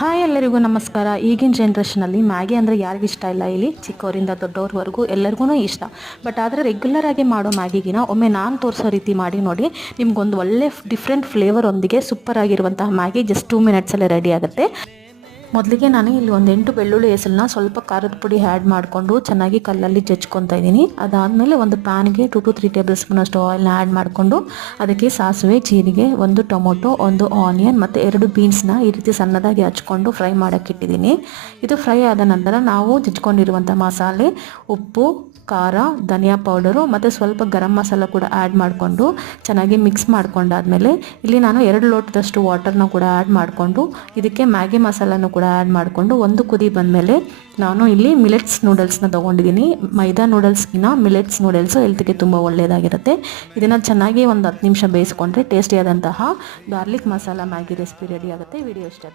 Hi ಎಲ್ಲರಿಗೂ ನಮಸ್ಕಾರ. ಈಗಿನ ಜನ್ರೇಷನಲ್ಲಿ ಮ್ಯಾಗಿ ಅಂದರೆ ಯಾರಿಗೂ ಇಷ್ಟ ಇಲ್ಲ, ಇಲ್ಲಿ ಚಿಕ್ಕವರಿಂದ ದೊಡ್ಡವ್ರವರೆಗೂ ಎಲ್ಲರಿಗೂ ಇಷ್ಟ. ಬಟ್ ಆದರೆ ರೆಗ್ಯುಲರ್ ಆಗಿ ಮಾಡೋ ಮ್ಯಾಗಿಗಿನ ಒಮ್ಮೆ ನಾನು ತೋರಿಸೋ ರೀತಿ ಮಾಡಿ ನೋಡಿ, ನಿಮ್ಗೊಂದು ಒಳ್ಳೆ ಡಿಫ್ರೆಂಟ್ ಫ್ಲೇವರ್ ಒಂದಿಗೆ ಸೂಪರ್ ಆಗಿರುವಂತಹ ಮ್ಯಾಗಿ ಜಸ್ಟ್ 2 ಮಿನಿಟ್ಸಲ್ಲೇ ರೆಡಿ ಆಗುತ್ತೆ. ಮೊದಲಿಗೆ ನಾನು ಇಲ್ಲಿ ಒಂದು 8 ಬೆಳ್ಳುಳ್ಳಿ ಹೆಸರನ್ನ ಸ್ವಲ್ಪ ಖಾರದ ಪುಡಿ ಆ್ಯಡ್ ಮಾಡಿಕೊಂಡು ಚೆನ್ನಾಗಿ ಕಲ್ಲಲ್ಲಿ ಜಜ್ಕೊತಾ ಇದ್ದೀನಿ. ಅದಾದಮೇಲೆ ಒಂದು ಪ್ಯಾನ್ಗೆ 2 to 3 ಟೇಬಲ್ ಸ್ಪೂನ್ ಅಷ್ಟು ಆಯಿಲ್ನ ಆ್ಯಡ್ ಮಾಡಿಕೊಂಡು ಅದಕ್ಕೆ ಸಾಸಿವೆ, ಜೀರಿಗೆ, 1 ಟೊಮೊಟೊ, 1 ಆನಿಯನ್ ಮತ್ತು 2 ಬೀನ್ಸ್ನ ಈ ರೀತಿ ಸಣ್ಣದಾಗಿ ಹಚ್ಕೊಂಡು ಫ್ರೈ ಮಾಡೋಕ್ಕಿಟ್ಟಿದ್ದೀನಿ. ಇದು ಫ್ರೈ ಆದ ನಂತರ ನಾವು ಜಜ್ಕೊಂಡಿರುವಂಥ ಮಸಾಲೆ, ಉಪ್ಪು, ಖಾರ, ಧನಿಯಾ ಪೌಡರು ಮತ್ತು ಸ್ವಲ್ಪ ಗರಂ ಮಸಾಲ ಕೂಡ ಆ್ಯಡ್ ಮಾಡಿಕೊಂಡು ಚೆನ್ನಾಗಿ ಮಿಕ್ಸ್ ಮಾಡ್ಕೊಂಡಾದ್ಮೇಲೆ ಇಲ್ಲಿ ನಾನು 2 ಲೋಟದಷ್ಟು ವಾಟರ್ನ ಕೂಡ ಆ್ಯಡ್ ಮಾಡಿಕೊಂಡು ಇದಕ್ಕೆ ಮ್ಯಾಗಿ ಮಸಾಲನೂ ಕೂಡ ಆ್ಯಡ್ ಮಾಡಿಕೊಂಡು ಒಂದು ಕುದಿ ಬಂದಮೇಲೆ ನಾನು ಇಲ್ಲಿ ಮಿಲೆಟ್ಸ್ ನೂಡಲ್ಸ್ನ ತೊಗೊಂಡಿದ್ದೀನಿ. ಮೈದಾ ನೂಡಲ್ಸ್ಗಿನ ಮಿಲೆಟ್ಸ್ ನೂಡಲ್ಸು ಹೆಲ್ತ್ಗೆ ತುಂಬ ಒಳ್ಳೆಯದಾಗಿರುತ್ತೆ. ಇದನ್ನು ಚೆನ್ನಾಗಿ ಒಂದು 10 ನಿಮಿಷ ಬೇಯಿಸ್ಕೊಂಡ್ರೆ ಟೇಸ್ಟಿಯಾದಂತಹ garlic masala Maggi recipe ready ಆಗುತ್ತೆ. ವಿಡಿಯೋ ಇಷ್ಟ